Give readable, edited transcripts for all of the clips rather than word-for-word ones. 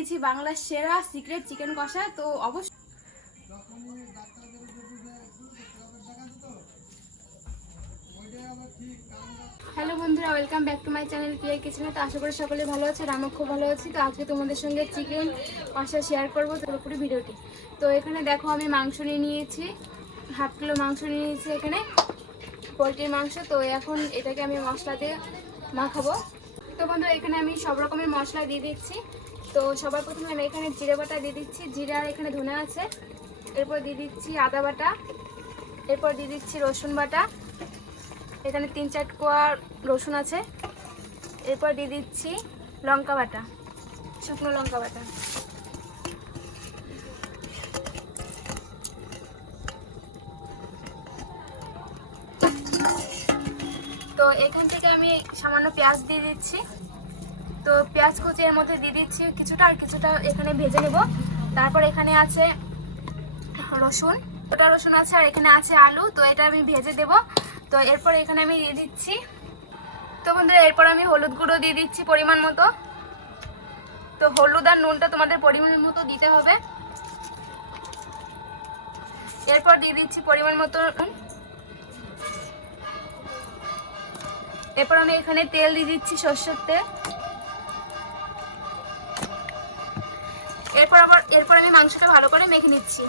নিয়েছি বাংলার সেরা সিক্রেট চিকেন কষা। তো অবশ্যই হ্যালো বন্ধুরা, welcome back to my channel Priya কিচেনে। তো আশা করি সকলে ভালো আছে, আমি খুব ভালো আছি। তো আজকে তোমাদের সঙ্গে চিকেন কষা শেয়ার করবো পুরোপুরি ভিডিওটি। তো এখানে দেখো আমি মাংস নিয়ে নিয়েছি, হাফ কিলো মাংস নিয়ে নিয়েছি, এখানে পোলট্রির মাংস। তো এখন এটাকে আমি মশলা দিয়ে মাখাবো। তো বন্ধুরা এখানে আমি সব রকমের মশলা দিয়ে দিচ্ছি। তো সবার প্রথমে আমি এখানে জিরে বাটা দিয়ে দিচ্ছি, জিরে আর এখানে ধনে আছে। এরপর দিয়ে দিচ্ছি আদা বাটা, এরপর দিয়ে দিচ্ছি রসুন বাটা, এখানে 3-4 কোয়া রসুন আছে। এরপর দিয়ে দিচ্ছি লঙ্কা বাটা, শুকনো লঙ্কা বাটা। তো এখান থেকে আমি সামান্য পেঁয়াজ দিয়ে দিচ্ছি। তো পেঁয়াজ কুচি এর মধ্যে দিয়ে দিচ্ছি কিছুটা, আর কিছুটা এখানে ভেজে নেব। তারপর এখানে আছে রসুন, গোটা রসুন আছে, আর এখানে আছে আলু। তো এটা আমি ভেজে দেব। তো এরপর এখানে আমি দিয়ে দিচ্ছি, তো বন্ধুরা এরপর আমি হলুদ গুঁড়ো দিয়ে দিচ্ছি পরিমাণ মতো। তো হলুদ আর নুনটা তোমাদের পরিমাণ মতো দিতে হবে। এরপর দিয়ে দিচ্ছি পরিমাণ মতো নুন। এরপর আমি এখানে তেল দিয়ে দিচ্ছি, সরষের তেল। এরপর আমি মাংসটা ভালো করে মেখে নিচ্ছি।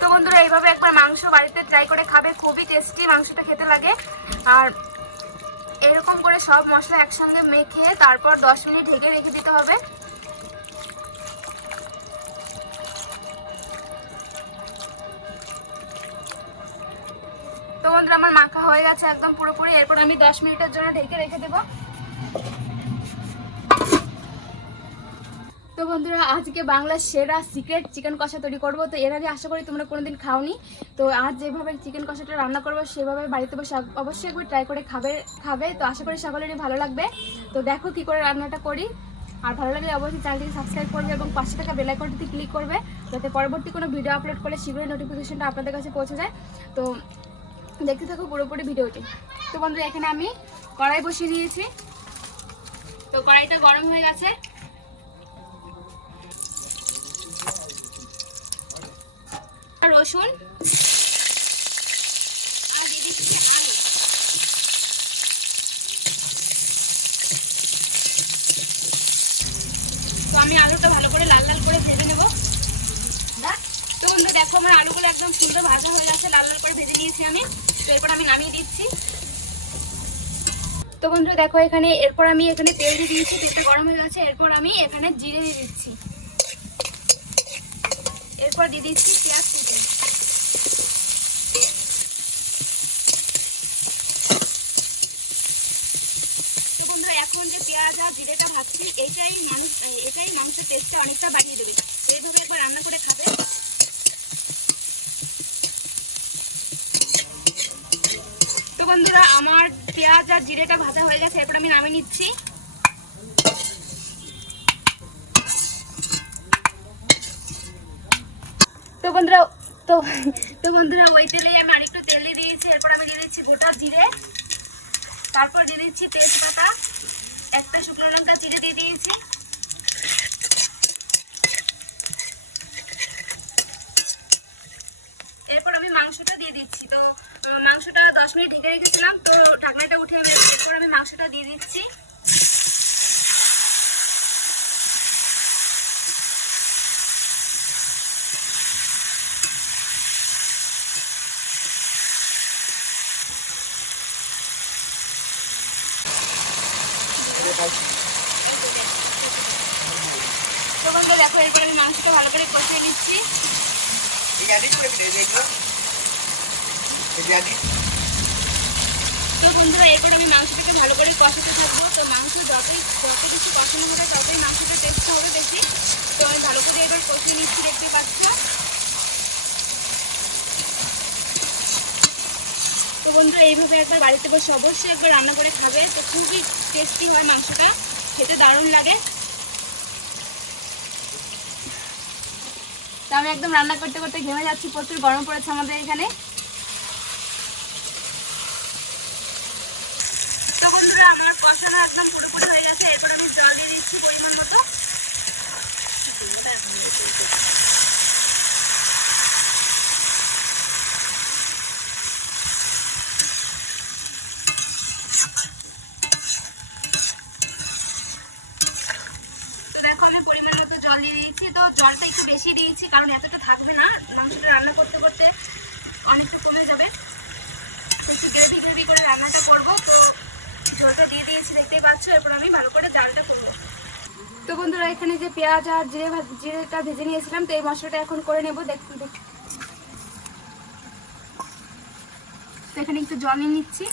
তো বন্ধুরা এইভাবে একবার মাংস বাড়িতে ট্রাই করে খাবে, খুবই টেস্টি মাংসটা খেতে লাগে। আর এরকম করে সব মশলা একসঙ্গে মেখে তারপর 10 মিনিট ঢেকে রেখে দিতে হবে। তো বন্ধুরা আমার মাখা হয়ে গেছে একদম পুরোপুরি। এরপর আমি 10 মিনিটের জন্য ঢেকে রেখে দেবো। তো বন্ধুরা আজকে বাংলার সেরা সিক্রেট চিকেন কষা তৈরি করবো। তো এর আগে আশা করি তোমরা কোনোদিন খাওনি। তো আজ যেভাবে চিকেন কষাটা রান্না করবো সেভাবে বাড়িতে বসে অবশ্যই একবার ট্রাই করে খাবে। তো আশা করি সকলেরই ভালো লাগবে। তো দেখো কি করে রান্নাটা করি। আর ভালো লাগলে অবশ্যই চ্যানেলটিকে সাবস্ক্রাইব করবে এবং পাশে থাকা বেল আইকনটিতে ক্লিক করবে, যাতে পরবর্তী কোনো ভিডিও আপলোড করলে শীঘ্রই নোটিফিকেশনটা আপনাদের কাছে পৌঁছে যায়। তো দেখতে থাকো পুরোপুরি ভিডিওটি। তো বন্ধুরা এখানে আমি কড়াই বসিয়ে দিয়েছি। তো কড়াইটা গরম হয়ে গেছে। রসুন আর দিয়ে দিচ্ছি আলু। তো আমি আলুটা ভালো করে লাল লাল করে ভেজে নেব। তো বন্ধু দেখো আমার আলুগুলো একদম সুন্দর ভাজা হয়ে গেছে, লাল লাল করে ভেজে নিয়েছি আমি। তো এরপর আমি নামিয়ে দিচ্ছি। তো বন্ধু দেখো এরপর আমি এখানে তেল দিয়ে দিয়েছি, তেলটা গরম হয়ে গেছে। এরপর আমি এখানে জিরে দিয়ে দিচ্ছি, এরপর দিয়ে দিচ্ছি পেঁয়াজ কুচি। তো বন্ধুরা এখন যে পেঁয়াজ আর জিরেটা ভাজছি এটাই মাংসের টেস্টটা অনেকটা বাড়িয়ে দেবে। এইভাবে একবার রান্না করে খাবে। তো বন্ধুরা আমার পেঁয়াজ আর জিরেটা ভাজা হয়ে গেছে, এরপর আমি নামিয়ে নিচ্ছি। তো বন্ধুরা ওই তেলেই আমি আরেকটু তেল দিয়ে দিয়েছি। এরপর আমি দিয়ে দিচ্ছি গোটা জিরে, তারপর দিয়ে দিচ্ছি তেজপাতা, একটা শুকনো লঙ্কা চিড়ে দিয়ে দিয়েছি। এরপর আমি মাংসটা দিয়ে দিচ্ছি। তো মাংসটা 10 মিনিট ঢেকে রেখেছিলাম। তো ঢাকনাটা উঠে এরপর আমি মাংসটা দিয়ে দিচ্ছি। তো বন্ধু দেখো এরপর আমি মাংসটা ভালো করে কষিয়ে নিচ্ছি। তো বন্ধুরা এরপর আমি মাংসটাকে ভালো করে কষাতে থাকবো। তো মাংস যত কিছু কষানো হবে ততই মাংসটা টেস্ট হবে বেশি। তো আমি ভালো করে এবার কষিয়ে নিচ্ছি, দেখতে পাচ্ছ। তো বন্ধুরা এইভাবে একবার বাড়িতে বসে অবশ্যই একবার রান্না করে খাবে। তো খুবই টেস্টি হয় মাংসটা, খেতে দারুণ লাগে। তো আমি একদম রান্না করতে করতে ঘেমে যাচ্ছি, প্রচুর গরম পড়েছে আমাদের এখানে। বন্ধুরা আমার কষানো একদম পুরোপুরি হয়ে গেছে, এরপর আমি জল দিয়ে দিচ্ছি পরিমাণ মতো। তো দেখো আমি পরিমাণ মতো জল দিয়ে দিয়েছি, তো জলটা একটু বেশি দিয়েছি কারণ এতটা থাকবে না, মাংসটা রান্না করতে করতে অনেকটা কমে যাবে, একটু গ্রেভি গ্রেভি করে রান্নাটা করবো। তো ঝোলটা দিয়ে দিয়েছি দেখতেই পাচ্ছ, এরপর আমি ভালো করে জালটা করবো। তো বন্ধুরা এখানে যে পেঁয়াজ আর জিরেটা ভেজে নিয়েছিলাম, তো এই মশলাটা এখন করে নেবো। দেখতে তো এখানে একটু জল নিয়ে নিচ্ছি।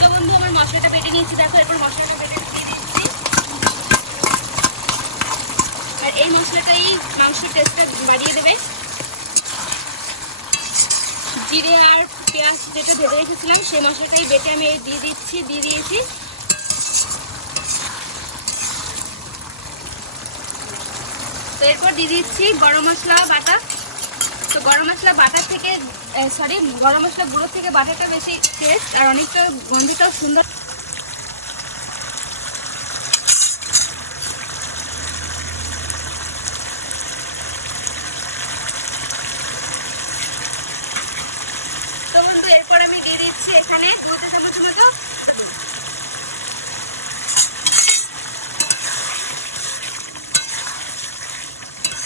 তো বন্ধু আমার মশলাটা বেটে নিয়েছি, দেখো এরপর মশলাটা বেটে দিয়ে দিচ্ছি। আর এই মশলাটাই মাংসের টেস্টটা বাড়িয়ে দেবে। জিরে আর পেঁয়াজ যেটা ভেজে রেখেছিলাম সেই মশলাটাই বেটে আমি দিয়ে দিয়েছি। তো এরপর দিয়ে দিচ্ছি গরম মশলা বাটা। তো গরম মশলা বাটার থেকে গরম মশলা গুঁড়ো থেকে বাটাটা বেশি টেস্ট আর অনেকটা গন্ধটাও সুন্দর। তো বন্ধু এরপর আমি দিয়ে দিচ্ছি এখানে 2 চামচ মতো।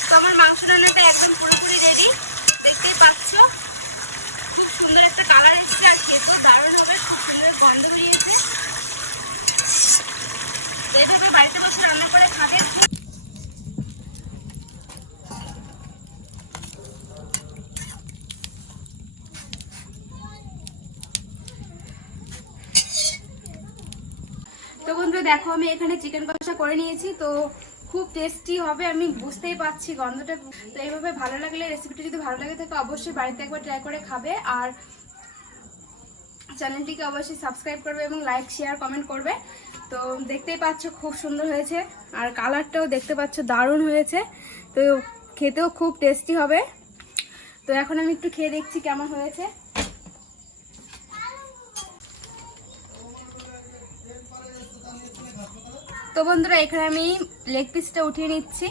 তো আমার মাংস রান্নাটা একদম পুরোপুরি রেডি, দেখতেই পাচ্ছ খুব সুন্দর একটা কালার এসেছে আর খেতেও দারুণ হবে, খুব সুন্দর গন্ধ বেরিয়েছে। এইভাবে বাড়িতে বসে রান্না করে খাবে। তো বন্ধুরা দেখো আমি এখানে চিকেন কষা করে নিয়েছি, তো খুব টেস্টি হবে আমি বুঝতেই পারছি গন্ধটা। তো এইভাবে ভালো লাগলে, রেসিপিটা যদি ভালো লাগে থাকে অবশ্যই বাড়িতে একবার ট্রাই করে খাবে, আর চ্যানেলটিকে অবশ্যই সাবস্ক্রাইব করবে এবং লাইক শেয়ার কমেন্ট করবে। তো দেখতেই পাচ্ছ খুব সুন্দর হয়েছে আর কালারটাও দেখতে পাচ্ছ দারুণ হয়েছে, তো খেতেও খুব টেস্টি হবে। তো এখন আমি একটু খেয়ে দেখছি কেমন হয়েছে। তো বন্ধুরা এখানে আমি লেগ পিসটা উঠিয়ে নিচ্ছি।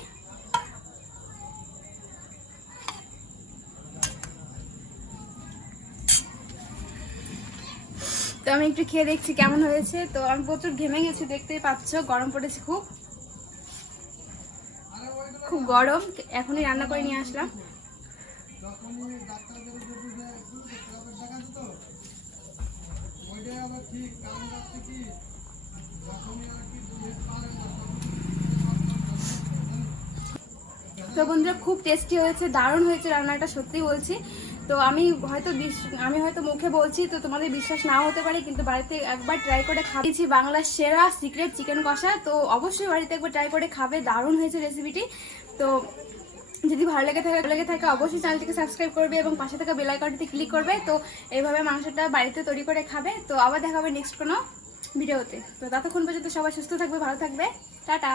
তো আমি একটু খেয়ে দেখছি কেমন হয়েছে। তো আমি প্রচুর ঘেমে গেছি, দেখতেই পাচ্ছ গরম পড়েছে, খুব খুব গরম, এখনই রান্না করে নিয়ে আসলাম। তো বন্ধুরা খুব টেস্টি হয়েছে, দারুণ হয়েছে রান্নাটা, সত্যি বলছি। তো আমি হয়তো মুখে বলছি তো তোমাদের বিশ্বাস নাও হতে পারে, কিন্তু বাড়িতে একবার ট্রাই করে খাচ্ছি বাংলার সেরা সিক্রেট চিকেন কষা। তো অবশ্যই বাড়িতে একবার ট্রাই করে খাবে, দারুণ হয়েছে রেসিপিটি। তো যদি ভালো লেগে থাকে অবশ্যই চ্যানেলটিকে সাবস্ক্রাইব করবে এবং পাশে থাকা বেল আইকনটিতে ক্লিক করবে। তো এইভাবে মাংসটা বাড়িতে তৈরি করে খাবে। তো আবার দেখা হবে নেক্সট কোনো ভিডিওতে। তো ততক্ষণ পর্যন্ত সবাই সুস্থ থাকবে, ভালো থাকবে, টাটা।